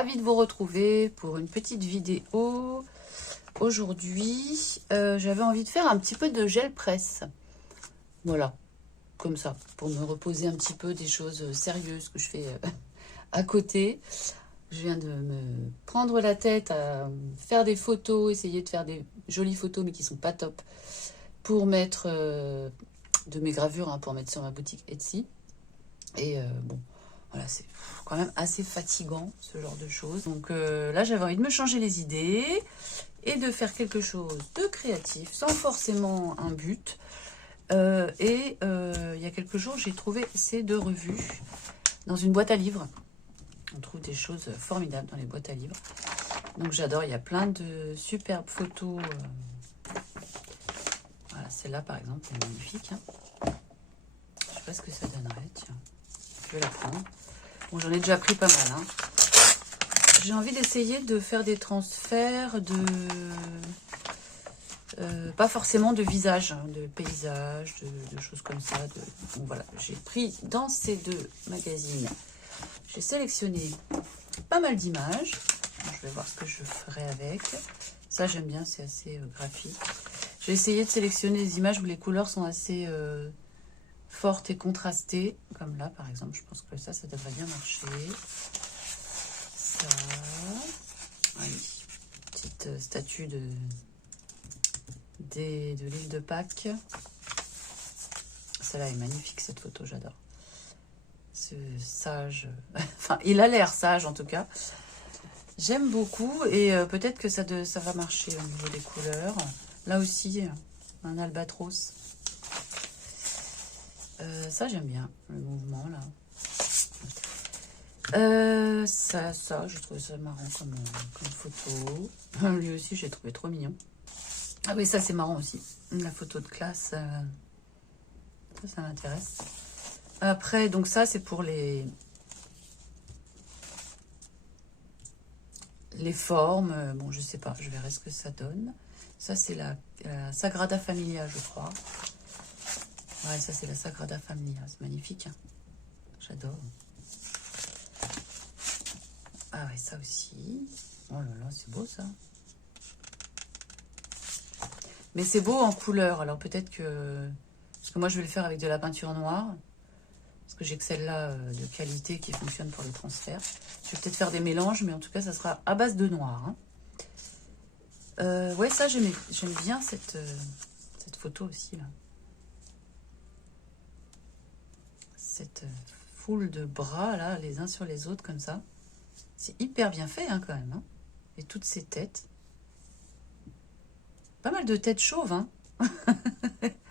ravie de vous retrouver pour une petite vidéo. Aujourd'hui, j'avais envie de faire un petit peu de gel presse. Voilà, comme ça, pour me reposer un petit peu des choses sérieuses que je fais à côté. Je viens de me prendre la tête à faire des photos, essayer de faire des jolies photos, mais qui sont pas top, pour mettre de mes gravures, hein, pour mettre sur ma boutique Etsy. Et bon, voilà, c'est quand même assez fatigant, ce genre de choses. Donc là, j'avais envie de me changer les idées et de faire quelque chose de créatif, sans forcément un but. Il y a quelques jours, j'ai trouvé ces deux revues dans une boîte à livres. On trouve des choses formidables dans les boîtes à livres. Donc j'adore, il y a plein de superbes photos. Voilà, celle-là par exemple, elle est magnifique. Hein. Je sais pas ce que ça donnerait, tiens. Je vais la prendre. Bon, j'en ai déjà pris pas mal. Hein. J'ai envie d'essayer de faire des transferts de... pas forcément de visage, hein, de paysage, de choses comme ça. Bon, voilà, j'ai pris dans ces deux magazines. J'ai sélectionné pas mal d'images. Je vais voir ce que je ferai avec. Ça, j'aime bien, c'est assez graphique. J'ai essayé de sélectionner des images où les couleurs sont assez fortes et contrastées. Comme là, par exemple, je pense que ça devrait bien marcher. Ça. Oui. Petite statue de l'île de Pâques. Celle-là est magnifique, cette photo, j'adore. Ce sage, enfin il a l'air sage en tout cas. J'aime beaucoup et peut-être que ça va marcher au niveau des couleurs. Là aussi, un albatros. Ça j'aime bien, le mouvement là. Ça, j'ai trouvé ça marrant comme photo. Lui aussi, j'ai trouvé trop mignon. Ah oui, ça c'est marrant aussi. La photo de classe, ça m'intéresse. Après, donc ça, c'est pour les formes. Bon, je sais pas, je verrai ce que ça donne. Ça, c'est la Sagrada Familia, je crois. Ouais, ça, c'est la Sagrada Familia. C'est magnifique. Hein. J'adore. Ah ouais, ça aussi. Oh là là, c'est beau, ça. Mais c'est beau en couleur. Alors, peut-être que... Parce que moi, je vais le faire avec de la peinture noire. Parce que j'ai que celle-là de qualité qui fonctionne pour les transferts. Je vais peut-être faire des mélanges, mais en tout cas, ça sera à base de noir. Hein. Ouais, ça, j'aime bien cette photo aussi, là. Cette foule de bras, là, les uns sur les autres, comme ça. C'est hyper bien fait, hein, quand même. Hein. Et toutes ces têtes. Pas mal de têtes chauves, hein.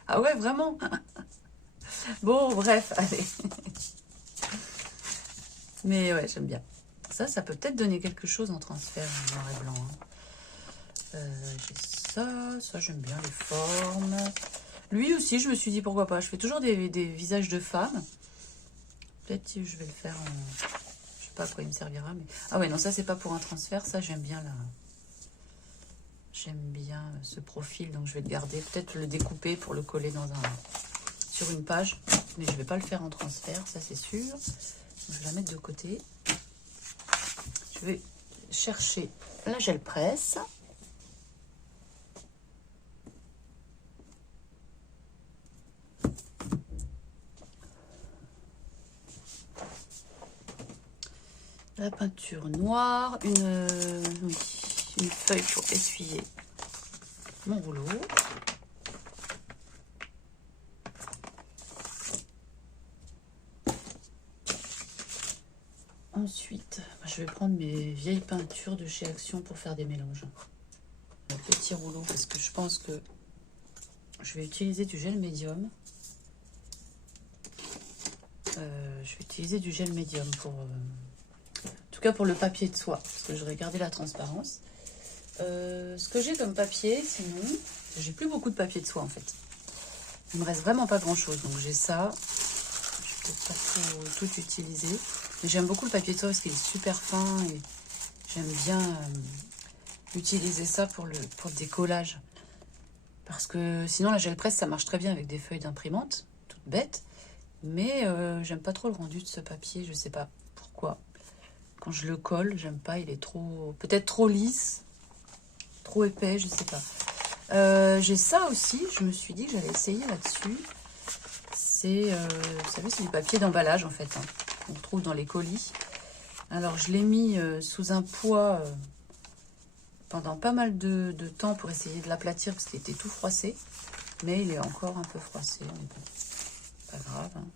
Ah ouais, vraiment. Bon, bref, allez. Mais ouais, j'aime bien. Ça peut peut-être donner quelque chose en transfert en noir et blanc. Hein. J'ai ça j'aime bien les formes. Lui aussi, je me suis dit pourquoi pas. Je fais toujours des visages de femmes. Peut-être que je vais le faire en... Je sais pas à quoi il me servira. Mais... Ah ouais, non, ça c'est pas pour un transfert. Ça, j'aime bien là. J'aime bien ce profil, donc je vais le garder. Peut-être le découper pour le coller sur une page. Mais je vais pas le faire en transfert, ça c'est sûr. Je vais la mettre de côté. Je vais chercher la gel presse. La peinture noire, une feuille pour essuyer mon rouleau. Ensuite, je vais prendre mes vieilles peintures de chez Action pour faire des mélanges. Un petit rouleau parce que je pense que je vais utiliser du gel médium. Je vais utiliser du gel médium pour... en tout cas pour le papier de soie, parce que je vais garder la transparence. Ce que j'ai comme papier, sinon, j'ai plus beaucoup de papier de soie en fait. Il me reste vraiment pas grand chose, donc j'ai ça. Je vais peut-être pas tout utiliser. Mais j'aime beaucoup le papier de soie parce qu'il est super fin et j'aime bien utiliser ça pour le décollage. Parce que sinon la gel presse ça marche très bien avec des feuilles d'imprimante, toutes bêtes. Mais j'aime pas trop le rendu de ce papier, je sais pas pourquoi. quand je le colle, j'aime pas, il est trop, peut-être trop lisse, trop épais, je sais pas. J'ai ça aussi, je me suis dit que j'allais essayer là-dessus. C'est, vous savez, c'est du papier d'emballage en fait, hein, qu'on trouve dans les colis. Alors je l'ai mis sous un poids pendant pas mal de temps pour essayer de l'aplatir parce qu'il était tout froissé. Mais il est encore un peu froissé, pas grave. Hein.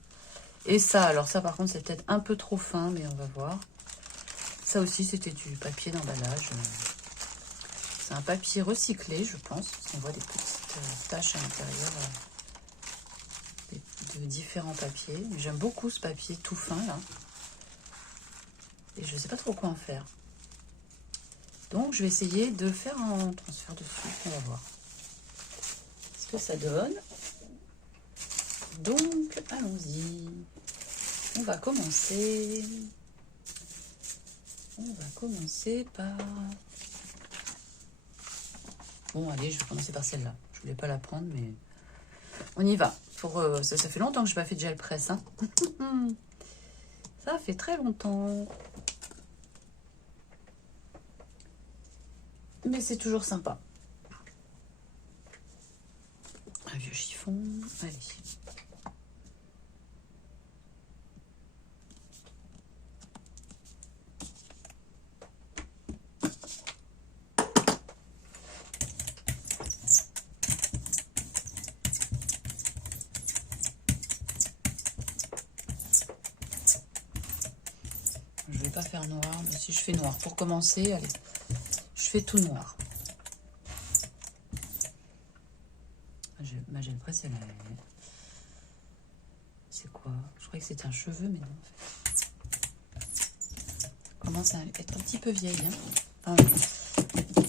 Et ça, alors ça par contre c'est peut-être un peu trop fin, mais on va voir. Ça aussi c'était du papier d'emballage. C'est un papier recyclé, je pense. On voit des petites taches à l'intérieur de différents papiers. J'aime beaucoup ce papier tout fin là. Et je ne sais pas trop quoi en faire. Donc je vais essayer de faire un transfert dessus. On va voir ce que ça donne. Donc allons-y. On va commencer. Par... Bon allez, je vais commencer par celle-là. Je voulais pas la prendre, mais on y va. Ça fait longtemps que je n'ai pas fait de gel presse. Hein. Ça fait très longtemps. Mais c'est toujours sympa. Un vieux chiffon. Allez. Je vais pas faire noir, mais si je fais noir pour commencer, allez. Je fais tout noir. Ma gel presse, elle est... C'est quoi? Je croyais que c'était un cheveu, mais non. Ça commence à être un petit peu vieille. Hein. Enfin,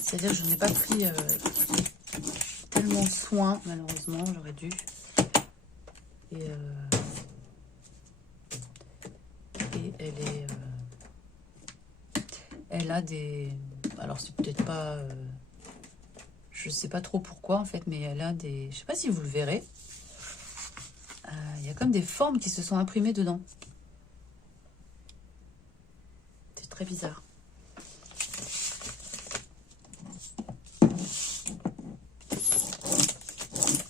c'est-à-dire que je n'ai pas pris tellement soin, malheureusement, j'aurais dû. Et elle est... elle a des... Alors, c'est peut-être pas... je sais pas trop pourquoi, en fait, mais elle a des... Je sais pas si vous le verrez. Il y a comme des formes qui se sont imprimées dedans. C'est très bizarre.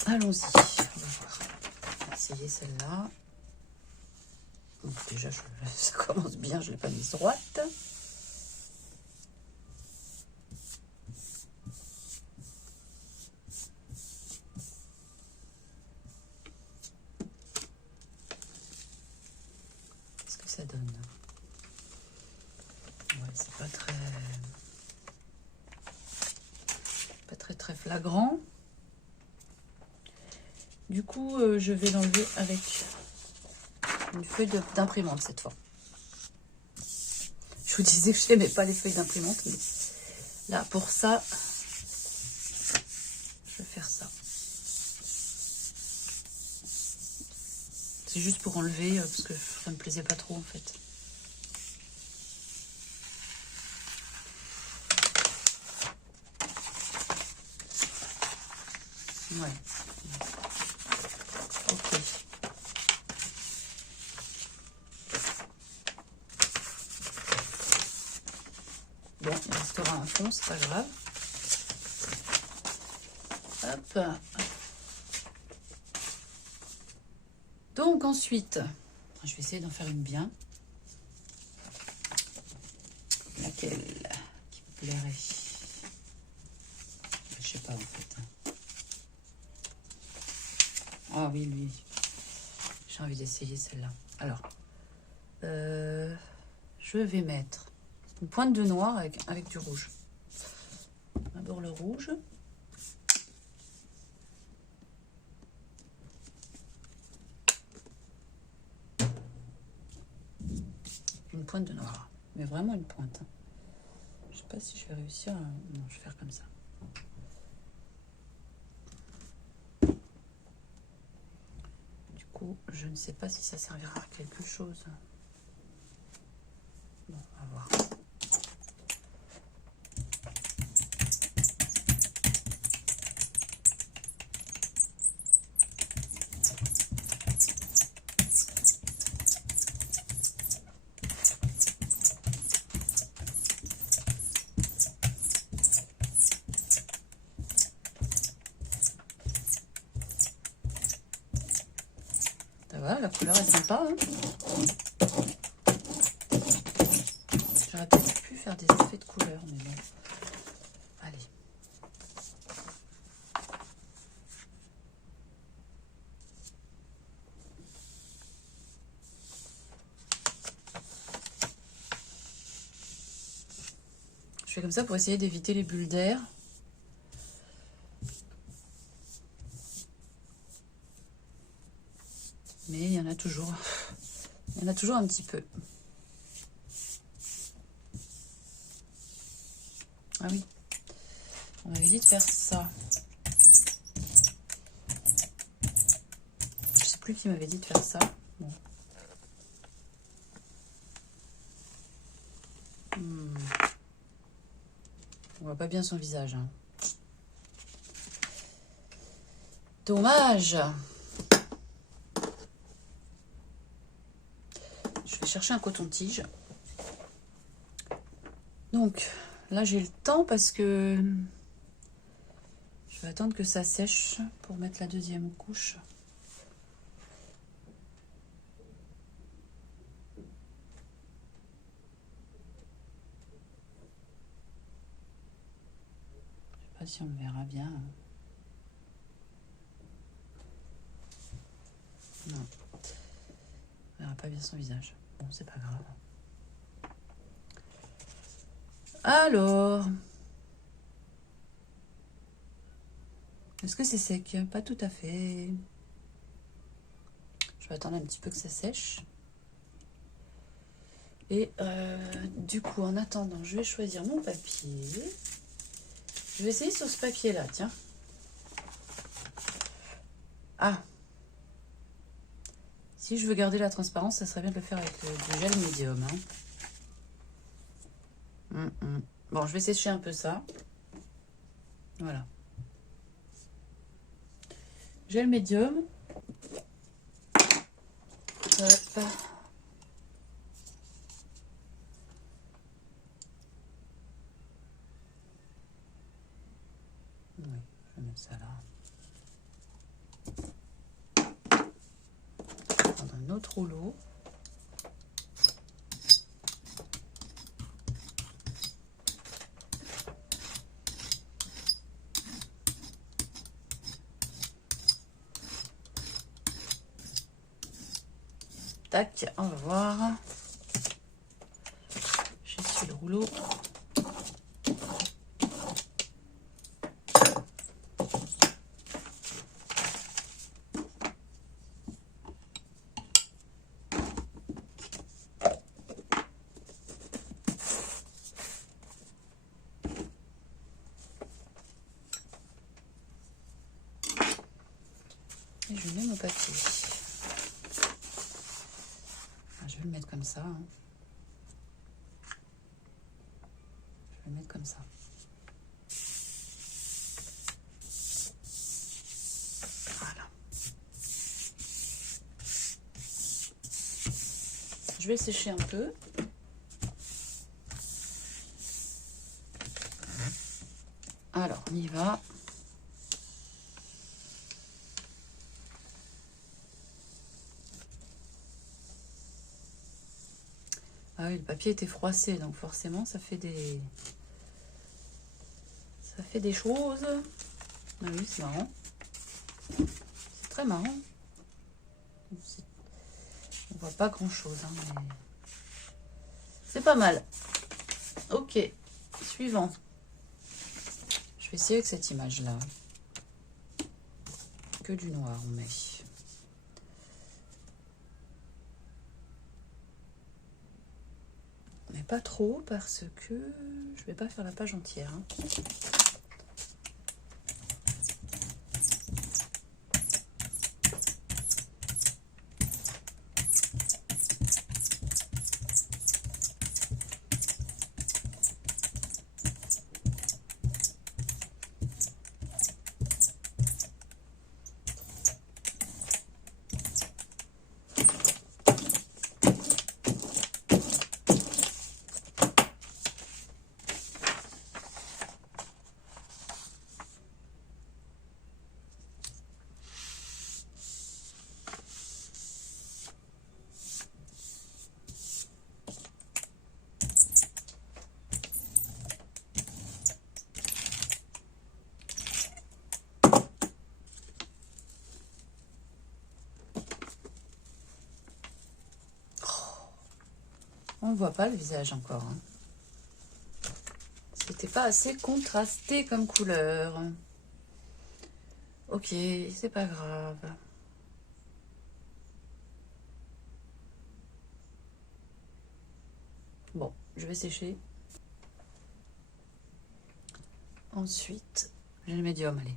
Allons-y. On va voir. On va essayer celle-là. Déjà, ça commence bien. Je ne l'ai pas mise droite. Qu'est-ce que ça donne? Ouais, c'est pas très flagrant. Du coup, je vais l'enlever avec une feuille d'imprimante cette fois. Je vous disais que je n'aimais pas les feuilles d'imprimante, mais là, pour ça, je vais faire ça. C'est juste pour enlever, parce que ça me plaisait pas trop en fait. Ouais. Ok. Bon, il restera un fond, c'est pas grave. Hop. Donc ensuite, je vais essayer d'en faire une bien. Laquelle qui me plairait? Je sais pas en fait. Ah oui, lui. J'ai envie d'essayer celle-là. Alors, je vais mettre une pointe de noir avec du rouge. D'abord le rouge. Une pointe de noir. Mais vraiment une pointe. Je sais pas si je vais réussir à... Non, je vais faire comme ça. Du coup, je ne sais pas si ça servira à quelque chose. Bon, on va voir. va, la couleur est sympa. Hein. J'aurais peut-être pu faire des effets de couleur, mais bon. Allez. Je fais comme ça pour essayer d'éviter les bulles d'air. Mais il y en a toujours. Il y en a toujours un petit peu. Ah oui. On m'avait dit de faire ça. Je sais plus qui m'avait dit de faire ça. Bon. On voit pas bien son visage. Hein. Dommage. Je vais chercher un coton-tige. Donc, là, j'ai le temps parce que je vais attendre que ça sèche pour mettre la deuxième couche. Je sais pas si on le verra bien. Non. On verra pas bien son visage. Bon, c'est pas grave. Alors, est-ce que c'est sec? Pas tout à fait. Je vais attendre un petit peu que ça sèche. Et du coup, en attendant, je vais choisir mon papier. Je vais essayer sur ce papier-là, tiens. Ah! Si je veux garder la transparence, ça serait bien de le faire avec du gel médium. Hein. Bon, je vais sécher un peu ça. Voilà. Gel médium. Hop. Oui, je vais mettre ça là. Prendre un autre rouleau. Tac, on va voir. J'essuie le rouleau. Et je mets mon papier. Je vais le mettre comme ça. Hein. Je vais le mettre comme ça. Voilà. Je vais le sécher un peu. Alors, on y va. Ah oui, le papier était froissé, donc forcément, ça fait des choses. Ah oui, c'est marrant. C'est très marrant. On voit pas grand-chose, hein, mais c'est pas mal. Ok, suivant. Je vais essayer avec cette image-là. Que du noir, on met. Mais pas trop, parce que je vais pas faire la page entière. Hein. ne voit pas le visage encore. Hein. C'était pas assez contrasté comme couleur. Ok, c'est pas grave. Bon, je vais sécher. Ensuite, j'ai le médium, allez.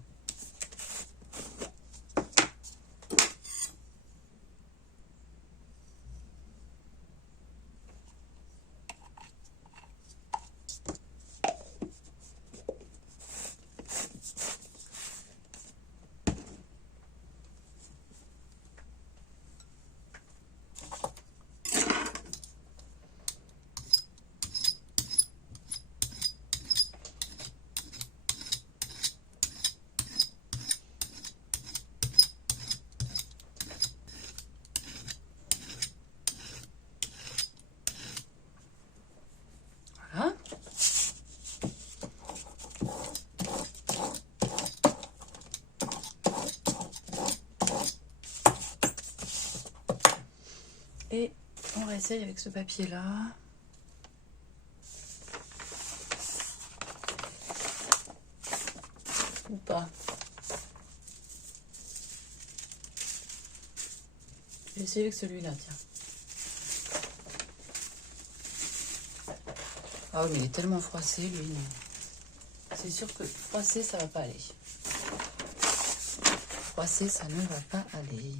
Voilà. Et on réessaye avec ce papier-là. Ou pas. Je vais essayer avec celui-là, tiens. Ah oui, mais il est tellement froissé, lui. C'est sûr que froissé, ça va pas aller. Froissé, ça ne va pas aller.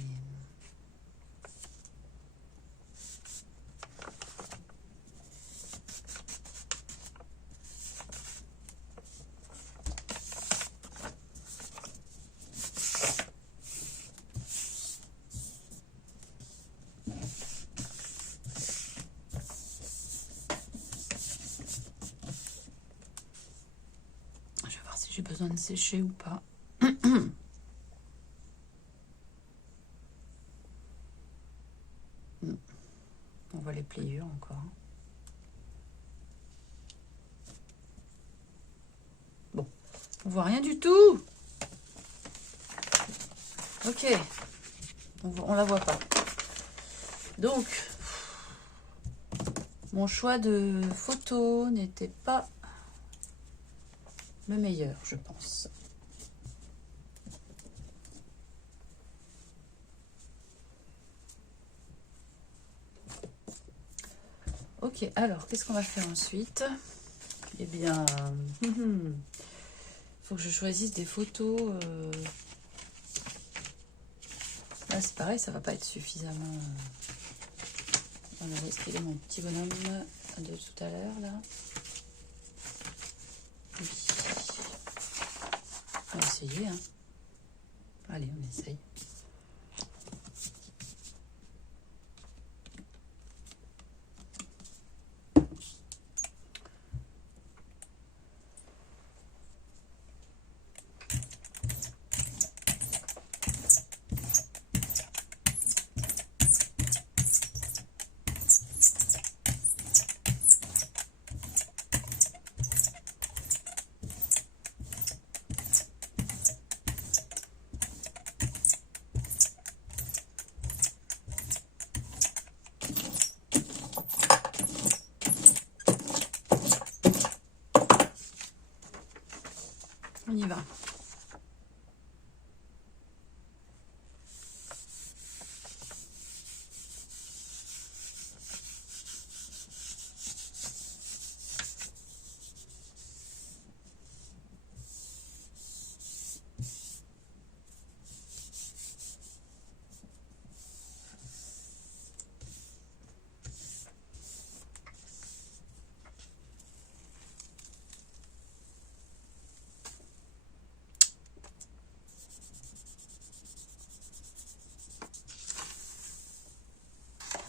Je vais voir si j'ai besoin de sécher ou pas. On voit les pliures encore. Bon, on voit rien du tout. Ok, on la voit pas. Donc, mon choix de photo n'était pas le meilleur, je pense. Ok, alors, qu'est-ce qu'on va faire ensuite? Eh bien, il faut que je choisisse des photos. Là, c'est pareil, ça va pas être suffisamment... On va respirer mon petit bonhomme de tout à l'heure, là. Oui. On va essayer, hein. Allez, on essaye. On y va.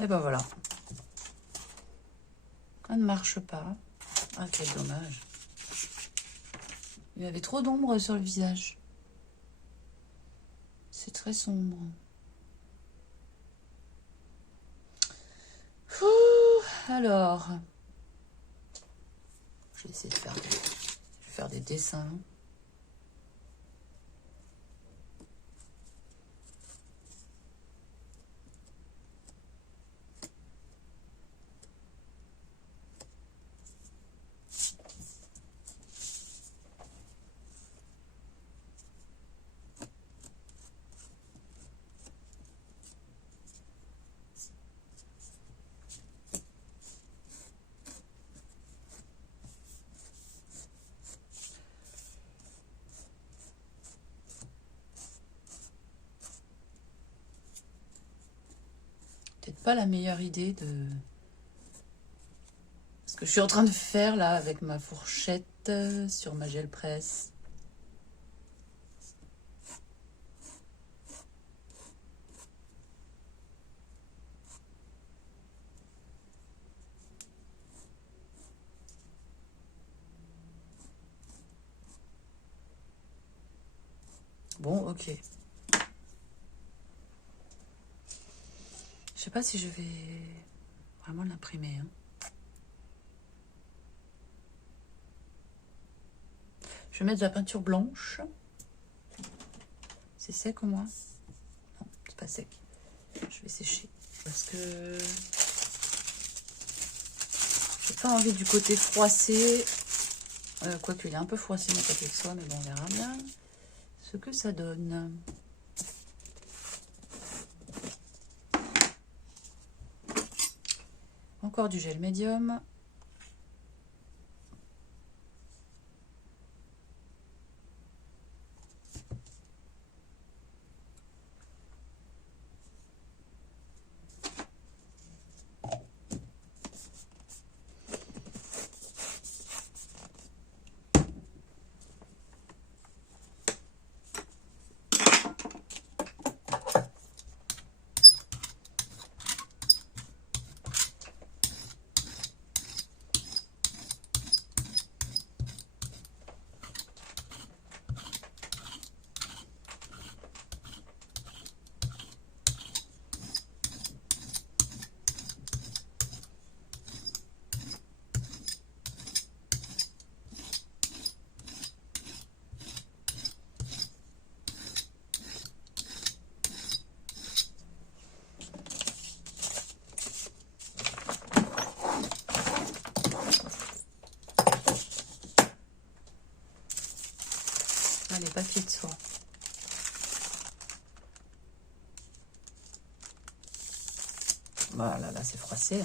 Et ben voilà. Ça ne marche pas. Ah, quel dommage. Il y avait trop d'ombre sur le visage. C'est très sombre. Alors, je vais essayer de faire des dessins. pas la meilleure idée de... Ce que je suis en train de faire là avec ma fourchette sur ma gel presse. Bon, ok. Je sais pas si je vais vraiment l'imprimer. Hein. Je vais mettre de la peinture blanche. C'est sec au moins? Non, c'est pas sec. Je vais sécher. Parce que j'ai pas envie du côté froissé. Quoique il est un peu froissé mon papier de soie, mais bon, on verra bien ce que ça donne. Encore du gel médium. Les papiers de soie. Voilà, là c'est froissé.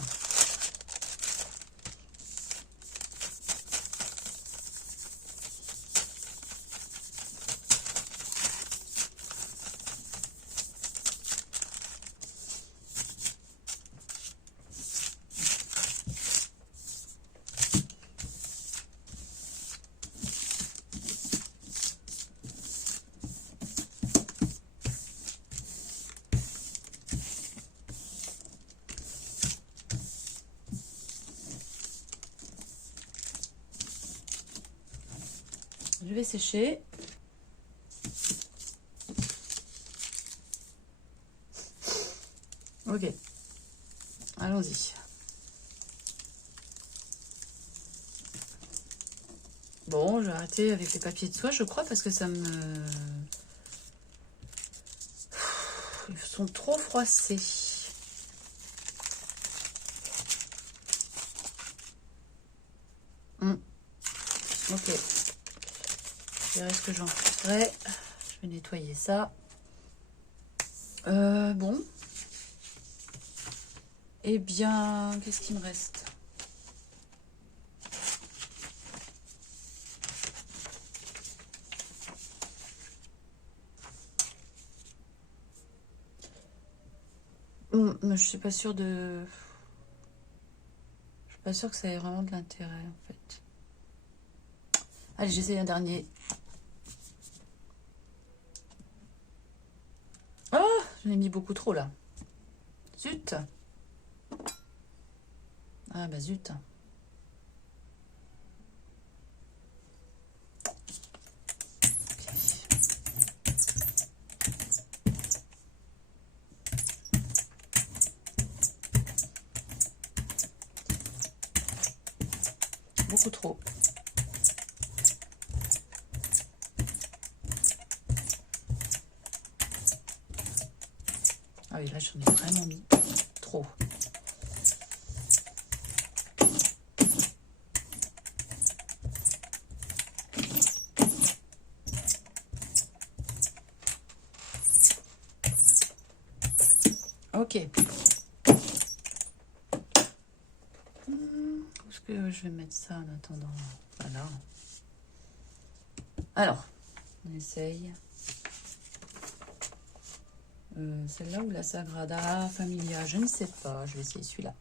Je vais sécher. Ok. Allons-y. Bon, je vais arrêter avec les papiers de soie, je crois, parce que ça me... Ils sont trop froissés. Ok. Je verrai ce que j'en ferai. Je vais nettoyer ça. Bon. Eh bien, qu'est-ce qu'il me reste? Je suis pas sûre de... Je suis pas sûre que ça ait vraiment de l'intérêt, en fait. Allez, j'essaye un dernier. Oh, j'en ai mis beaucoup trop, là. Zut. Ah, bah zut. Beaucoup trop. Ah oui, là, j'en ai vraiment mis trop. Ok. Où est-ce que je vais mettre ça en attendant? Voilà. Alors, on essaye. Celle-là ou la Sagrada Familia, je ne sais pas. Je vais essayer celui-là.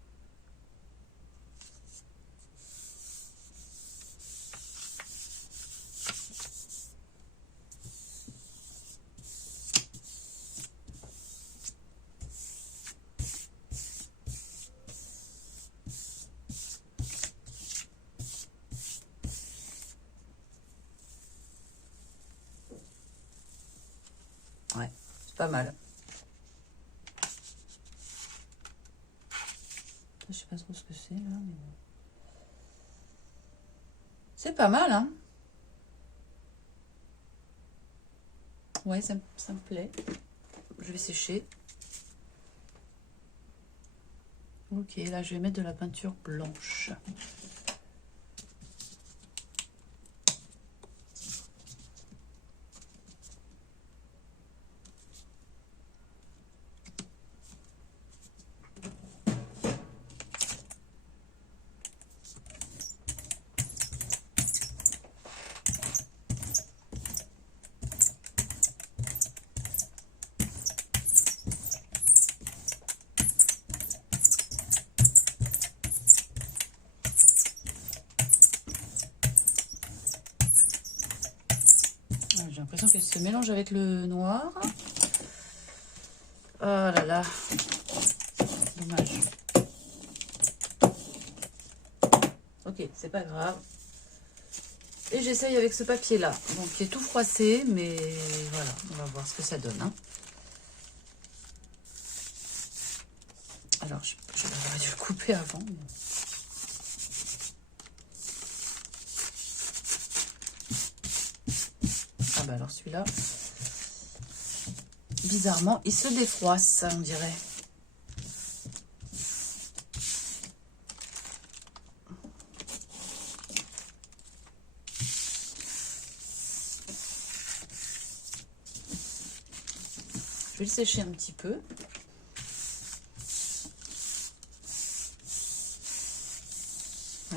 Ouais, c'est pas mal. Je sais pas trop ce que c'est là. Mais... c'est pas mal, hein. Ouais, ça me plaît. Je vais sécher. Ok, là je vais mettre de la peinture blanche. J'ai l'impression qu'elle se mélange avec le noir. Oh là là. Dommage. Ok, c'est pas grave. Et j'essaye avec ce papier-là. Donc, qui est tout froissé, mais voilà, on va voir ce que ça donne. Hein. Alors, j'aurais dû le couper avant. Mais... ah bah alors celui-là, bizarrement, il se défroisse, on dirait. Je vais le sécher un petit peu.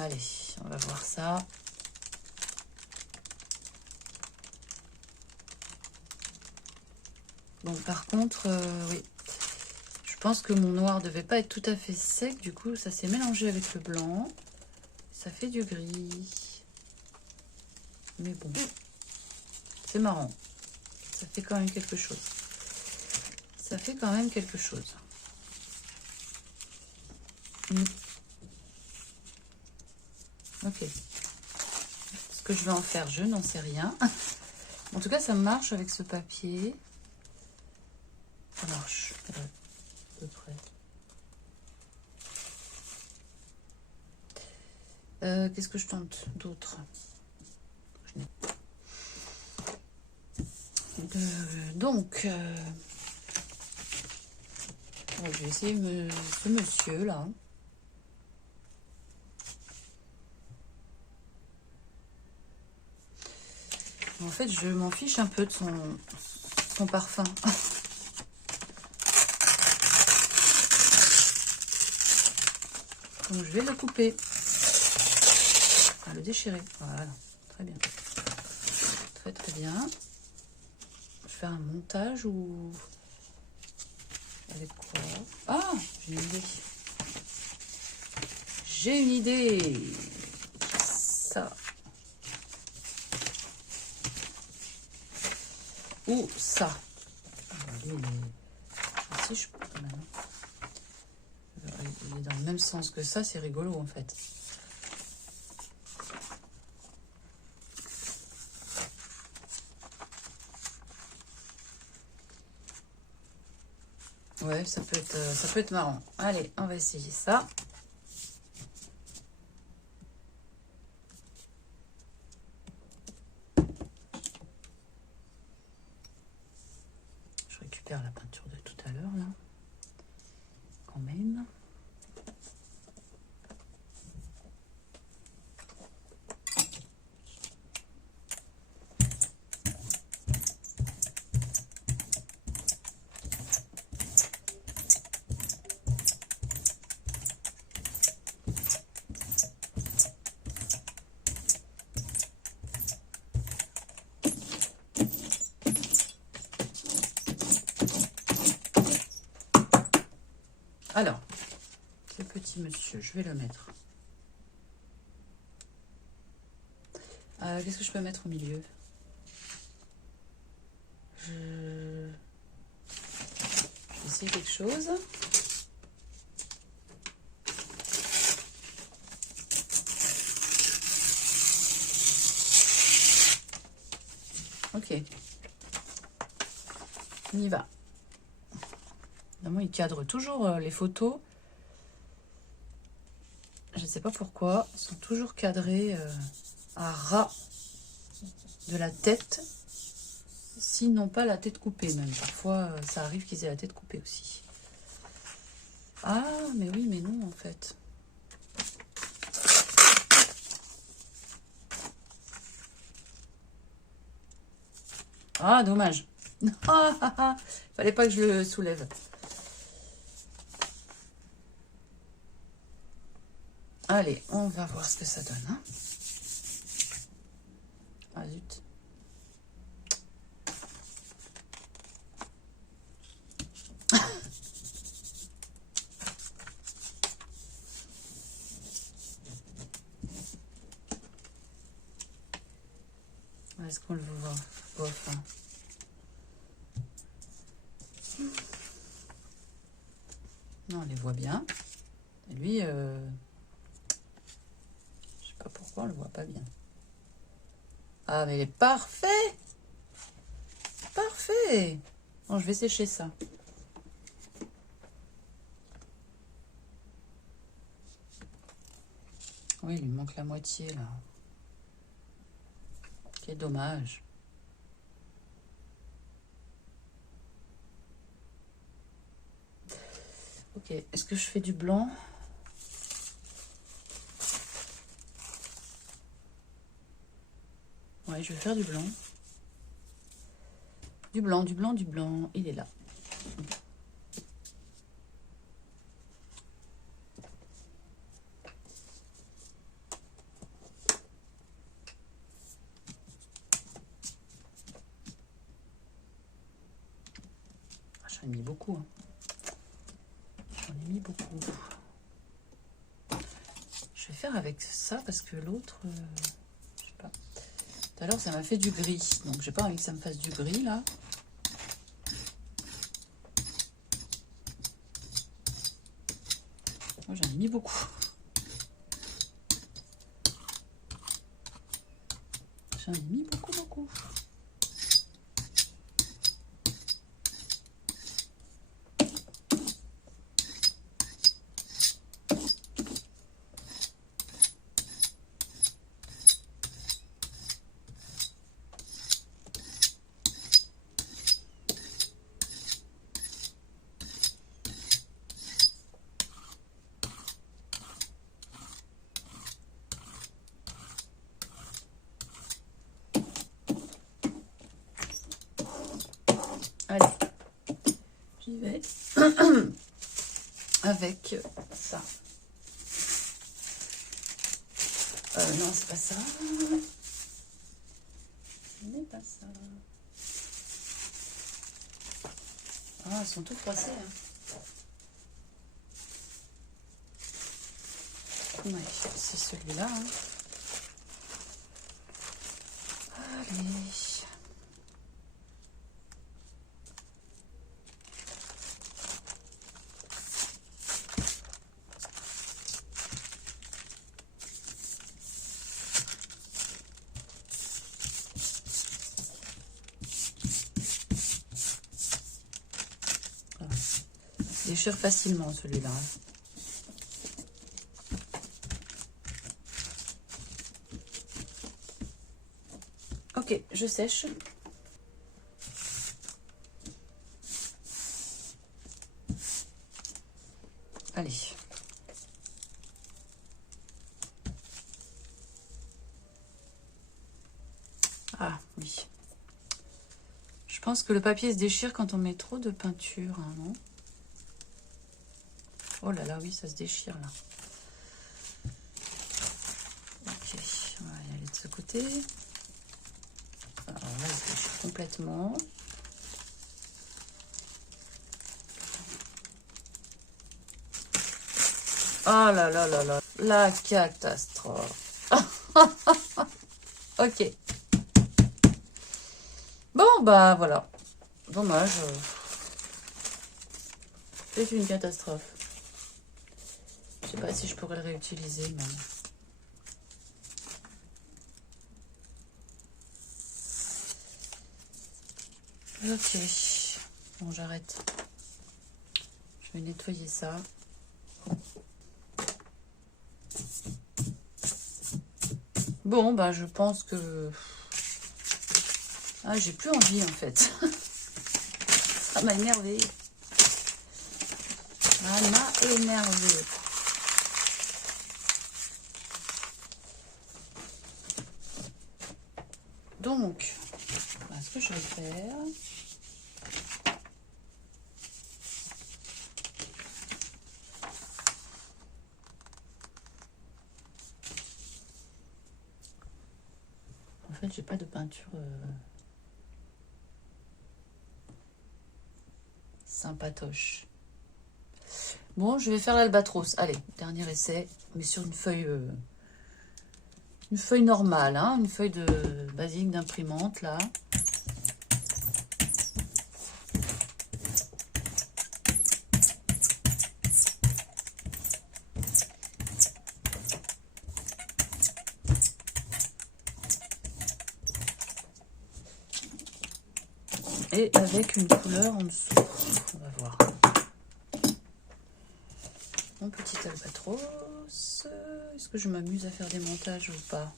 Allez, on va voir ça. Bon, par contre, oui. Je pense que mon noir devait pas être tout à fait sec. Du coup, ça s'est mélangé avec le blanc. Ça fait du gris. Mais bon, c'est marrant. Ça fait quand même quelque chose. Ça fait quand même quelque chose. Ok. Ce que je vais en faire, je n'en sais rien. En tout cas, ça marche avec ce papier. Ça marche à peu près. Qu'est-ce que je tente d'autre? Donc, je vais essayer ce monsieur là. En fait, je m'en fiche un peu de son parfum. Donc, je vais le couper. Enfin, le déchirer. Voilà, très bien. Très, très bien. Je vais faire un montage ou... avec quoi? Ah, j'ai une idée. J'ai une idée. Ça. Ou ça. Si je peux quand même. Il est dans le même sens que ça, c'est rigolo en fait. Ouais, ça peut être marrant. Allez, on va essayer ça. Je récupère la peinture de tout à l'heure là. Quand même. Alors, ce petit monsieur, je vais le mettre. Qu'est-ce que je peux mettre au milieu? Je vais essayer quelque chose. Ok. On y va. Évidemment, il cadre toujours les photos. Je ne sais pas pourquoi. Ils sont toujours cadrés à ras de la tête. Sinon pas la tête coupée même. Parfois, ça arrive qu'ils aient la tête coupée aussi. Ah, mais oui, mais non, en fait. Ah, dommage. Fallait pas que je le soulève. Allez, on va voir ce que ça donne. Hein. Ah, zut. Est-ce qu'on le voit? Bof, hein. Non, on les voit bien. Et lui, je sais pas pourquoi on le voit pas bien. Ah, mais il est parfait! Parfait! Bon, je vais sécher ça. Oui, il lui manque la moitié, là. Quel dommage. Ok, est-ce que je fais du blanc? Ouais, je vais faire du blanc. Du blanc, du blanc, du blanc. Il est là. J'en ai mis beaucoup. Hein. J'en ai mis beaucoup. Je vais faire avec ça parce que l'autre... je sais pas. Tout à l'heure, ça m'a fait du gris. Donc, j'ai pas envie que ça me fasse du gris, là. Moi, j'en ai mis beaucoup. J'en ai mis beaucoup, beaucoup. Allez, j'y vais avec ça. Non, c'est pas ça. Ce n'est pas ça. Ah, ils sont tous froissés. Hein. Ouais, c'est celui-là. Hein. Allez. Déchire facilement celui-là. Ok, je sèche. Allez. Ah oui. Je pense que le papier se déchire quand on met trop de peinture, hein, non? Oh là là, oui, ça se déchire là. Ok, on va y aller de ce côté. Alors là, il se déchire complètement. Oh là là là là. La catastrophe. Ok. Bon, bah voilà. Dommage. C'est une catastrophe. Je sais pas si je pourrais le réutiliser, mais... Ok. Bon, j'arrête. Je vais nettoyer ça. Bon, bah je pense que... Ah, j'ai plus envie, en fait. Ça m'a énervé. Ça m'a énervé. Donc, voilà ce que je vais faire. En fait, j'ai pas de peinture sympatoche. Bon, je vais faire l'albatros. Allez, dernier essai, mais sur une feuille normale, hein, une feuille de basique d'imprimante, là. Et avec une couleur en dessous. On va voir. Mon petit albatros. Est-ce que je m'amuse à faire des montages ou pas?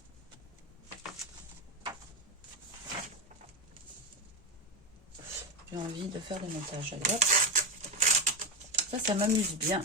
J'ai envie de faire des montages. Allez, hop. Ça m'amuse bien.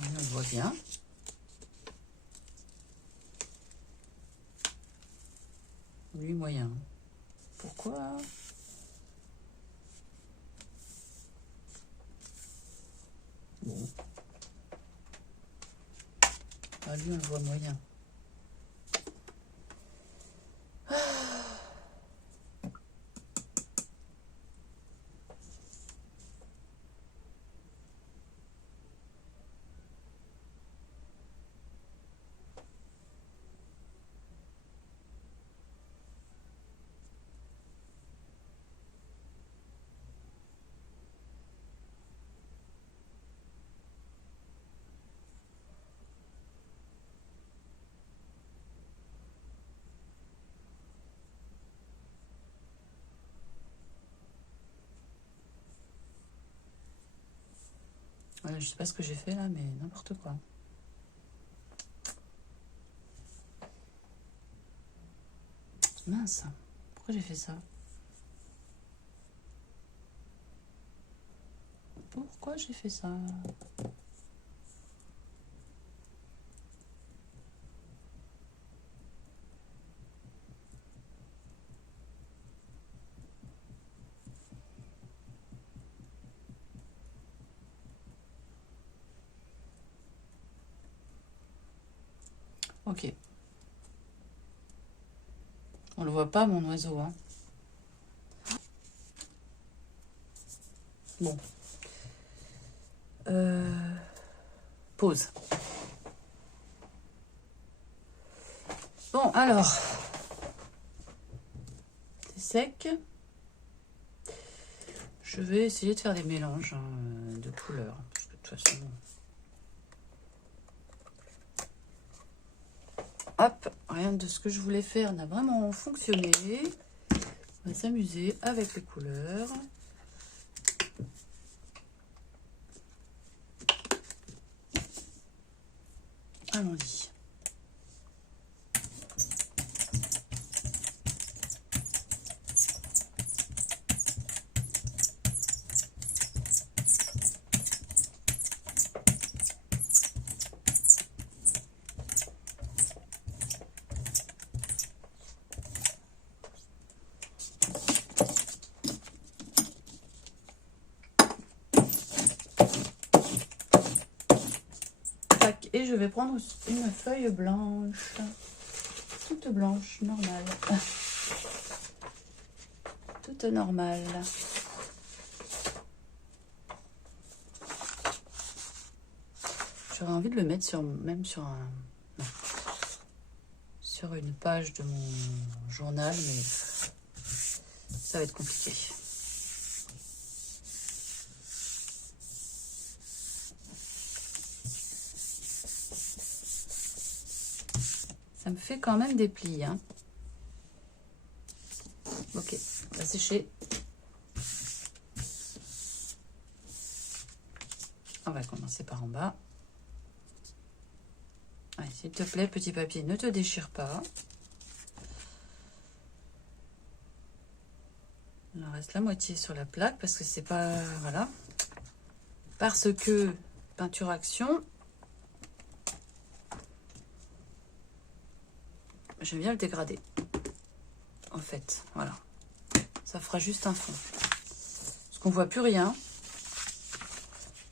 On le voit bien. Lui moyen. Pourquoi? Bon. Ah, lui, on le voit moyen. Voilà, je sais pas ce que j'ai fait là, mais n'importe quoi. Mince, pourquoi j'ai fait ça? Pourquoi j'ai fait ça? Ok. On le voit pas, mon oiseau, hein. Bon. Pause. Bon, alors. C'est sec. Je vais essayer de faire des mélanges de couleurs. Parce que de toute façon... Hop, rien de ce que je voulais faire n'a vraiment fonctionné. On va s'amuser avec les couleurs. Allons-y. je vais prendre une feuille blanche. Toute blanche, normale. Toute normale. J'aurais envie de le mettre sur, même sur un... Non, sur une page de mon journal, mais ça va être compliqué. Ça me fait quand même des plis, hein. Ok, on va sécher. On va commencer par en bas. Allez, s'il te plaît, petit papier, ne te déchire pas. Il en reste la moitié sur la plaque parce que c'est pas... Voilà. Parce que peinture action, j'aime bien le dégrader. En fait, voilà. Ça fera juste un fond. Parce qu'on voit plus rien.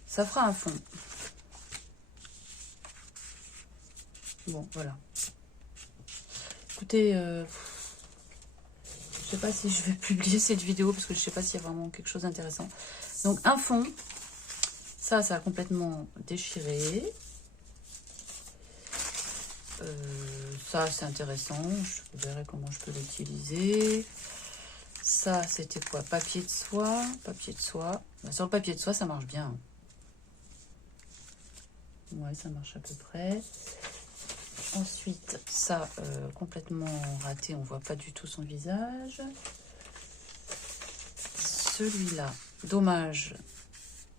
Ça fera un fond. Bon, voilà. Écoutez, je sais pas si je vais publier cette vidéo parce que je sais pas s'il y a vraiment quelque chose d'intéressant. Donc un fond, ça a complètement déchiré. Ça c'est intéressant, je verrai comment je peux l'utiliser. Ça c'était quoi? Papier de soie, papier de soie. Sur le papier de soie ça marche bien. Ouais, ça marche à peu près. Ensuite, ça, complètement raté, on voit pas du tout son visage. Celui-là, dommage,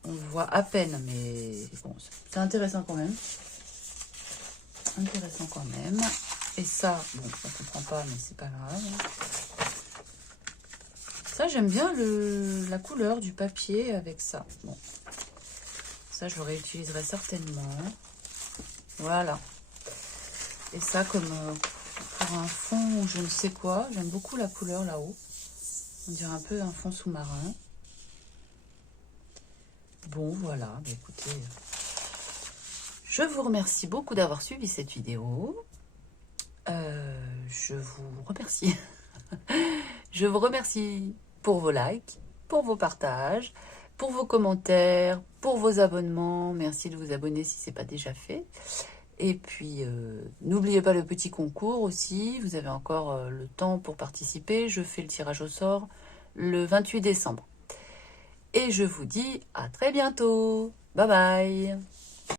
on le voit à peine, mais bon, c'est intéressant quand même. Intéressant quand même. Et ça, bon, on comprend pas, mais c'est pas grave. Ça, j'aime bien la couleur du papier avec ça. Bon, ça, je le réutiliserai certainement. Voilà. Et ça, comme pour un fond ou je ne sais quoi, j'aime beaucoup la couleur là-haut. On dirait un peu un fond sous-marin. Bon, voilà. Bah, écoutez, je vous remercie beaucoup d'avoir suivi cette vidéo. Je vous remercie. Je vous remercie pour vos likes, pour vos partages, pour vos commentaires, pour vos abonnements. Merci de vous abonner si ce n'est pas déjà fait. Et puis, n'oubliez pas le petit concours aussi. Vous avez encore le temps pour participer. Je fais le tirage au sort le 28 décembre. Et je vous dis à très bientôt. Bye bye.